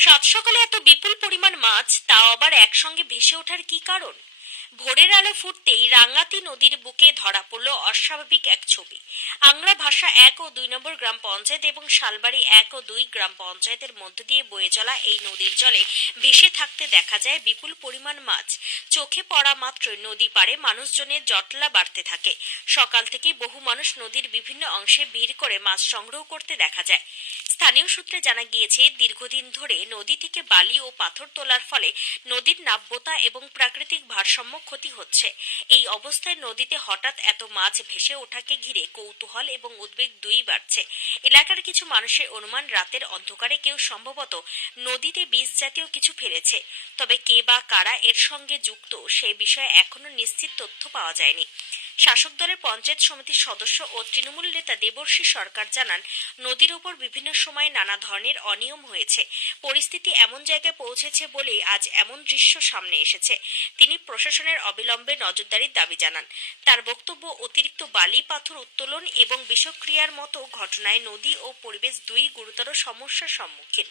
সাত সকালে এত বিপুল পরিমাণ মাছ, তাও আবার একসঙ্গে ভেসে ওঠার কি কারণ? ভোরের আলো ফুটতেই রাঙ্গাতি নদীর বুকে ধরা পড়ল অস্বাভাবিক এক ছবি। আংরা ভাষা এক ও দুই নম্বর গ্রাম পঞ্চায়েত এবং শালবাড়ি এক ও দুই গ্রাম পঞ্চায়েতের মধ্য দিয়ে বয়ে চলা এই নদীর জলে ভেসে থাকতে দেখা যায় বিপুল পরিমাণ মাছ। চোখে পড়া মাত্রই নদী পাড়ে মানুষজনের জটলা বাড়তে থাকে। সকাল থেকেই বহু মানুষ নদীর বিভিন্ন অংশে ভিড় করে মাছ সংগ্রহ করতে দেখা যায়। স্থানীয় সূত্রে জানা গিয়েছে, দীর্ঘদিন ধরে নদী থেকে বালি ও পাথর তোলার ফলে নদীর নাব্যতা এবং প্রাকৃতিক ভারসাম্য ক্ষতি হচ্ছে। এই অবস্থায় নদীতে হঠাৎ এত মাছ ভেসে ওঠাকে ঘিরে কৌতূহল এবং উদ্বেগ দুই বাড়ছে। এলাকার কিছু মানুষের অনুমান, রাতের অন্ধকারে কেউ সম্ভবত নদীতে বিষ জাতীয় কিছু ফেলেছে। তবে কে বা কারা এর সঙ্গে যুক্ত, সে বিষয়ে এখনও নিশ্চিত তথ্য পাওয়া যায়নি। শাসক দলের পঞ্চায়েত সমিতির সদস্য ও তৃণমূল নেতা দেবর্ষী সরকার জানান, নদীর উপর বিভিন্ন সময়ে নানা ধরনের অনিয়ম হয়েছে। পরিস্থিতি এমন জায়গায় পৌঁছেছে বলেই আজ এমন দৃশ্য সামনে এসেছে। তিনি প্রশাসনের অবিলম্বে নজরদারির দাবি জানান। তার বক্তব্য অতিরিক্ত বালি, পাথর উত্তোলন এবং বিষক্রিয়ার মতো ঘটনায় নদী ও পরিবেশ দুই গুরুতর সমস্যার সম্মুখীন।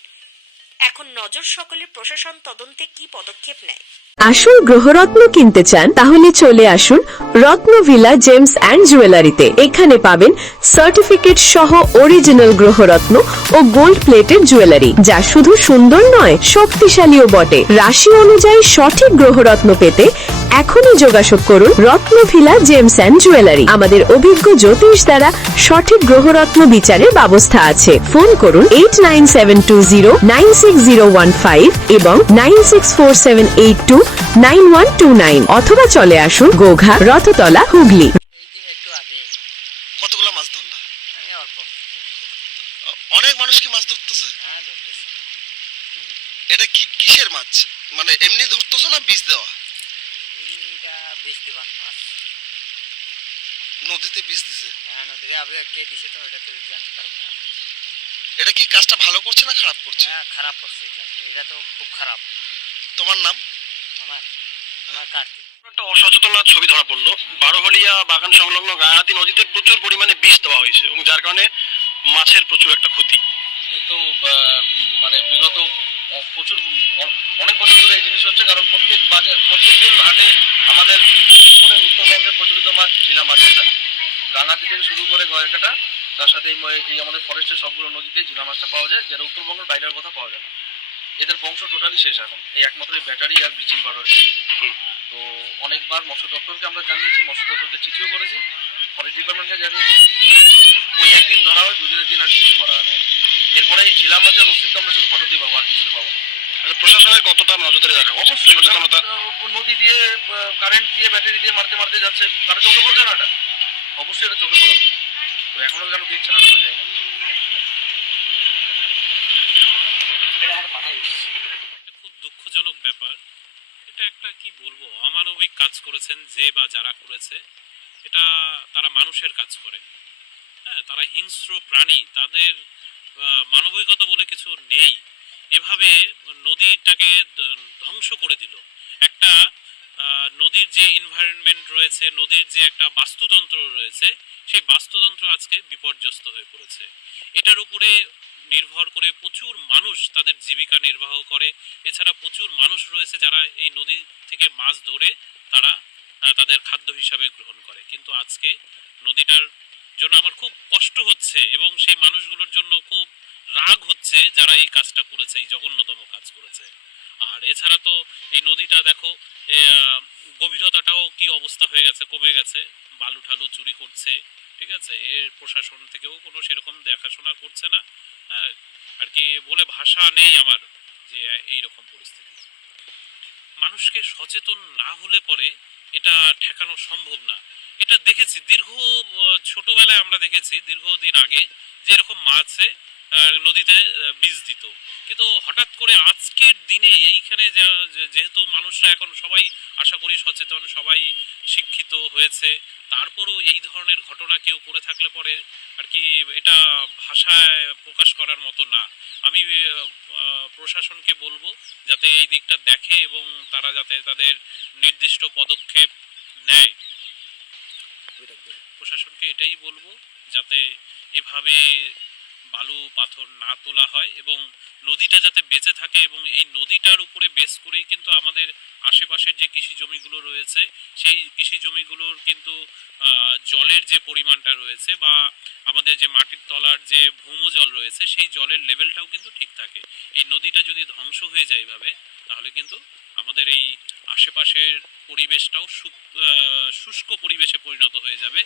এখন নজর সকলের প্রশাসন তদন্তে কি পদক্ষেপ নেয়? আসল গ্রহরত্ন কিনতে চান, তাহলে চলে আসুন রত্নভিলা জেমস অ্যান্ড জুয়েলারিতে। এখানে পাবেন সার্টিফিকেট সহ অরিজিনাল গ্রহরত্ন ও গোল্ড জুয়েলারি, যা শুধু সুন্দর নয়, শক্তিশালীও বটে। রাশি অনুযায়ী সঠিক গ্রহরত্ন পেতে এখনই যোগাযোগ করুন রত্নভিলা জেমস অ্যান্ড জুয়েলারি। আমাদের অভিজ্ঞ জ্যোতিষ দ্বারা সঠিক গ্রহরত্ন বিচারের ব্যবস্থা আছে। ফোন করুন eight nine seven two zero nine six zero one five এবং nine six four seven eight two nine one two nine অথবা চলে আসুন গোঘা রথতলা হুগলি। কতগুলো মাছ ধরলা? অনেক মানুষ কি মাছ ধরতেছে? হ্যাঁ এটা কি কিসের মাছ? মানে এমনি ধরতেছো না বীজ দেওয়া? বিষ নদীতে বীজ দিছে। হ্যাঁ নদীতে আপনি কে দিছে তো ওটা তো জানতে পারব না। এটা কি কাজটা ভালো করছে না খারাপ করছে? হ্যাঁ খারাপ করছে এটা। এটা তো খুব খারাপ। তোমার নাম? আমার আমার কার্তিক। একটা অসচেতনতার ছবি ধরা পড়ল। বারোহলিয়া বাগান সংলগ্ন গায়াতি নদীতে প্রচুর পরিমাণে বিষ দেওয়া হয়েছে এবং যার কারণে মাছের প্রচুর একটা ক্ষতি। তো মানে বিগত প্রচুর অনেক বছর ধরে এই জিনিস হচ্ছে কারণ প্রত্যেক বাজার প্রত্যেক দিন হাটে আমাদের বিশেষ করে উত্তরবঙ্গের প্রচলিত মাছ ঝিলা মাছ এটা। রাঙাতি থেকে শুরু করে গয়েরকাটা তার সাথে এই আমাদের ফরেস্টের সবগুলো নদীতে ঝিলা মাছটা পাওয়া যায় যেটা উত্তরবঙ্গের বাইরের কথা পাওয়া যায় না। এদের বংশ টোটালি শেষ এখন। এই একমাত্র ব্যাটারি আর ব্লিচিং পাউডারের জন্য। তো অনেকবার মৎস্য দপ্তরকে আমরা জানিয়েছি মৎস্য দপ্তরকে চিঠিও করেছি ফরেস্ট ডিপার্টমেন্টকে জানিয়েছি ওই একদিন ধরা হয় দুদিনের দিন আর কিছু করা হয় না। এরপরে এই ঝিলা মাছের অস্তিত্ব আমরা শুধু ফটোতেই পাবো আর কিছুতে পাবো না। আচ্ছা, প্রশাসনের কতটা নজরদারি রাখা অবশ্যই নদী দিয়ে কারেন্ট দিয়ে ব্যাটারি দিয়ে মারতে মারতে যাচ্ছে তারা চোখে পড়ছে না এটা? অবশ্যই এটা চোখে পড়া উচিত। এখনও কেন দেখছে না খুব দুঃখজনক ব্যাপার। এটা একটা কি বলব, অমানবিক কাজ করেছেন যে বা যারা করেছে, এটা তারা মানুষের কাজ করে হ্যাঁ তারা হিংস্র প্রাণী, তাদের মানবিকতা বলে কিছু নেই। এভাবে নদীটাকে ধ্বংস করে দিল। একটা নদীর যে এনভায়রনমেন্ট রয়েছে, নদীর যে একটা বাস্তুতন্ত্র রয়েছে, সেই বাস্তুতন্ত্র আজকে বিপর্যস্ত হয়ে পড়েছে। এটার উপরে নির্ভর করে প্রচুর মানুষ তাদের জীবিকা নির্বাহ করে। এছাড়া প্রচুর মানুষ রয়েছে যারা এই নদী থেকে মাছ ধরে তারা তাদের খাদ্য হিসাবে গ্রহণ করে। কিন্তু আজকে নদীটার জন্য আমার খুব কষ্ট হচ্ছে এবং সেই মানুষগুলোর জন্য খুব রাগ হচ্ছে যারা এই কাজটা করেছে, এই জঘন্যতম কাজ করেছে। আর এছাড়া তো এই নদীটা দেখো গভীরতাটাও কি অবস্থা হয়ে গেছে, কমে গেছে। বালু ঠালু চুরি করছে, ঠিক আছে? এর প্রশাসন থেকেও কোনো সেরকম দেখাশোনা করছে না হ্যাঁ? আর কি বলে ভাষা নেই আমার যে এই রকম পরিস্থিতি। মানুষকে সচেতন না হলে পরে এটা ঠেকানো সম্ভব না। এটা দেখেছি, দীর্ঘ ছোটবেলায় আমরা দেখেছি, দীর্ঘদিন আগে যে এরকম মাছে নদীতে বীজ দিত। কিন্তু হঠাৎ করে আজকের দিনে এইখানে যেহেতু মানুষরা এখন সবাই আশা করি সচেতন, সবাই শিক্ষিত হয়েছে, তারপরও এই ধরনের ঘটনা কেউ করে থাকলে পরে আর কি এটা ভাষায় প্রকাশ করার মতো না। আমি প্রশাসনকে বলব যাতে এই দিকটা দেখে এবং তারা যাতে তাদের নির্দিষ্ট পদক্ষেপ নেয়। প্রশাসনকে এটাই বলব যাতে এভাবে বালু পাথর না তোলা হয় এবং নদীটা যাতে বেঁচে থাকে এবং এই নদীটার উপরে বেস করেই কিন্তু আমাদের আশেপাশের যে কৃষি জমিগুলো রয়েছে, সেই কৃষি জমিগুলোর কিন্তু জলের যে পরিমাণটা রয়েছে বা আমাদের যে মাটির তলার যে ভৌম জল রয়েছে, সেই জলের লেভেলটাও কিন্তু ঠিক থাকে। এই নদীটা যদি ধ্বংস হয়ে যায় এভাবে, তাহলে কিন্তু আমাদের এই আশেপাশের পরিবেশটাও শুষ্ক পরিবেশে পরিণত হয়ে যাবে।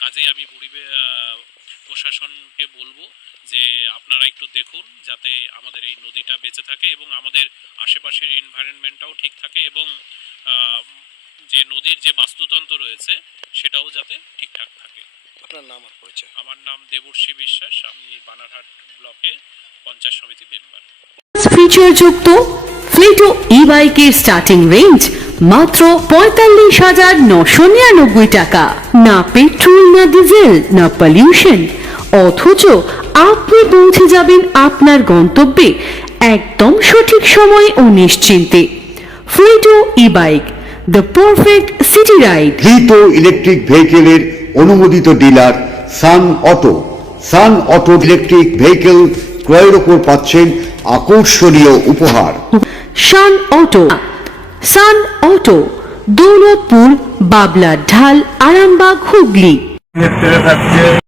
কাজেই আমি পরিবেশ প্রশাসনকে বলব যে আপনারা একটু দেখুন যাতে আমাদের এই নদীটা বেঁচে থাকে এবং আমাদের আশেপাশের এনভায়রনমেন্টটাও ঠিক থাকে এবং যে নদীর যে বাস্তুতন্ত্র রয়েছে সেটাও যাতে ঠিকঠাক থাকে। আপনার নাম আর পরিচয়? আমার নাম দেবর্ষী বিশ্বাস আমি বানারহাট ব্লকে পঞ্চায়েত সমিতি মেম্বার ফিচারযুক্ত ফ্লিটো ই বাইকের স্টার্টিং রেঞ্জ মাত্র পঁয়তাল্লিশ হাজার নশো নিরানব্বই টাকা। না পেট্রোল না ডিজেল না পলিউশন অথচ আপনি পৌঁছে যাবেন আপনার গন্তব্যে একদম সঠিক সময় ও নিশ্চিন্তে। Flito e bike the perfect city ride ধৃত ইলেকট্রিক ভেহিকেলের অনুমোদিত dealer Sun Auto Sun Auto electric vehicle ক্রয়ের ওপর পাচ্ছেন আকর্ষণীয় উপহার। Sun Auto Sun Auto Daulatpur Babla ঢাল আরামবাগ হুগলি।